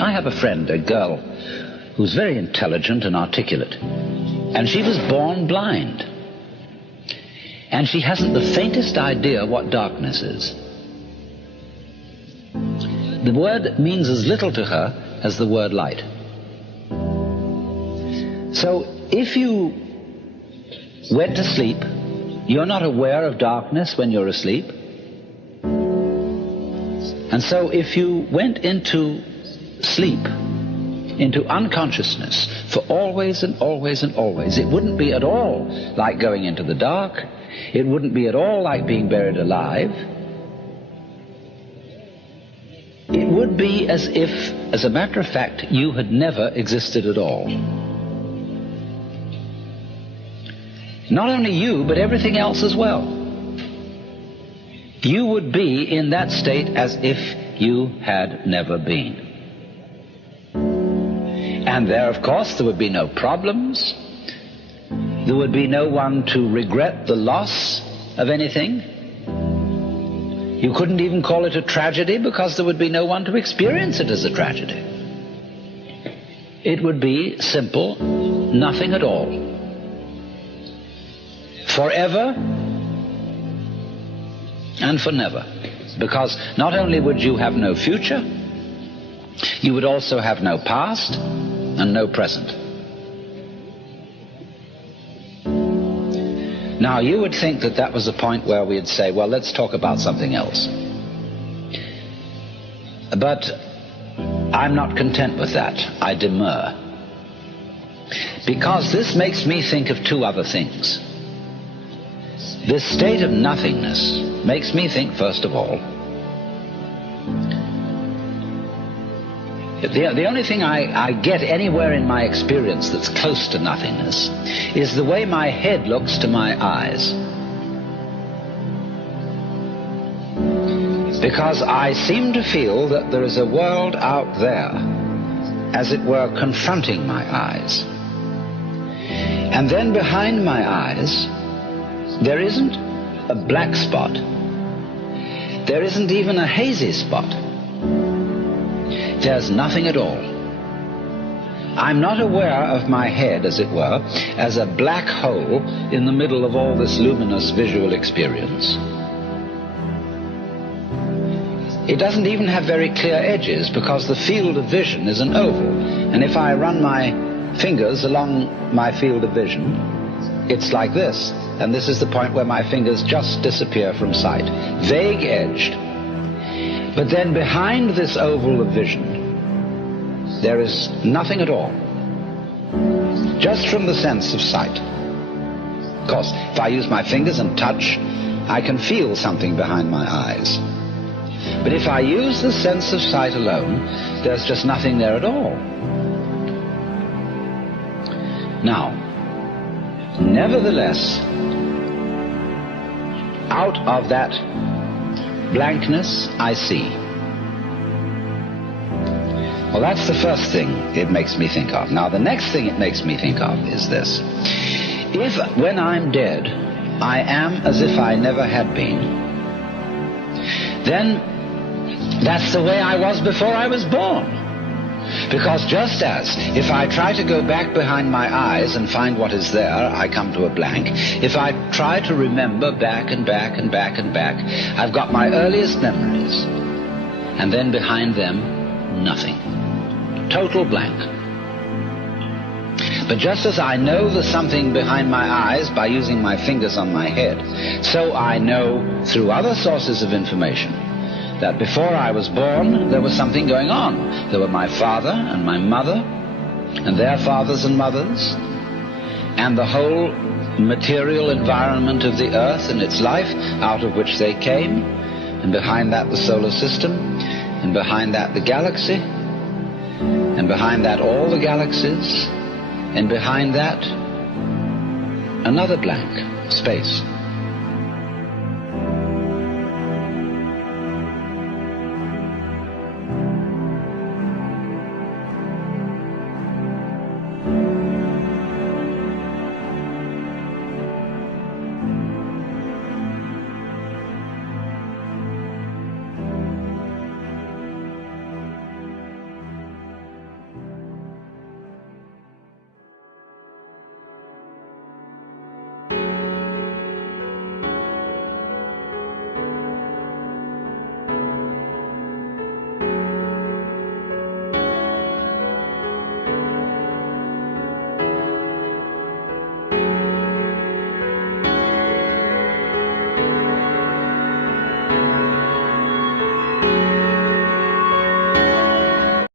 I have a friend, a girl, who's very intelligent and articulate, and she was born blind. And she hasn't the faintest idea what darkness is. The word means as little to her as the word light. So if you went to sleep, you're not aware of darkness when you're asleep. And so if you went into sleep, into unconsciousness for always and always and always, it wouldn't be at all like going into the dark. It wouldn't be at all like being buried alive. It would be as if, as a matter of fact, you had never existed at all. Not only you, but everything else as well. You would be in that state as if you had never been. And there, of course, there would be no problems. There would be no one to regret the loss of anything. You couldn't even call it a tragedy because there would be no one to experience it as a tragedy. It would be simple, nothing at all. Forever and for never. Because not only would you have no future, you would also have no past and no present. Now, you would think that that was the point where we'd say, well, let's talk about something else. But I'm not content with that. I demur. Because this makes me think of two other things. This state of nothingness makes me think, first of all, the only thing I get anywhere in my experience that's close to nothingness is the way my head looks to my eyes. Because I seem to feel that there is a world out there, as it were, confronting my eyes. And then behind my eyes, there isn't a black spot. There isn't even a hazy spot. There's nothing at all. I'm not aware of my head, as it were, as a black hole in the middle of all this luminous visual experience. It doesn't even have very clear edges because the field of vision is an oval. And if I run my fingers along my field of vision, it's like this. And this is the point where my fingers just disappear from sight, vague-edged. But then behind this oval of vision, there is nothing at all, just from the sense of sight. Of course, if I use my fingers and touch, I can feel something behind my eyes. But if I use the sense of sight alone, there's just nothing there at all. Now, nevertheless, out of that blankness, I see. Well, that's the first thing it makes me think of. Now, the next thing it makes me think of is this. If, when I'm dead, I am as if I never had been, then that's the way I was before I was born. Because just as if I try to go back behind my eyes and find what is there, I come to a blank. If I try to remember back and back and back and back, I've got my earliest memories. And then behind them, nothing. Total blank. But just as I know there's something behind my eyes by using my fingers on my head, so I know through other sources of information that before I was born, there was something going on. There were my father and my mother, and their fathers and mothers, and the whole material environment of the earth and its life out of which they came, and behind that the solar system, and behind that the galaxy, and behind that all the galaxies, and behind that another blank, space.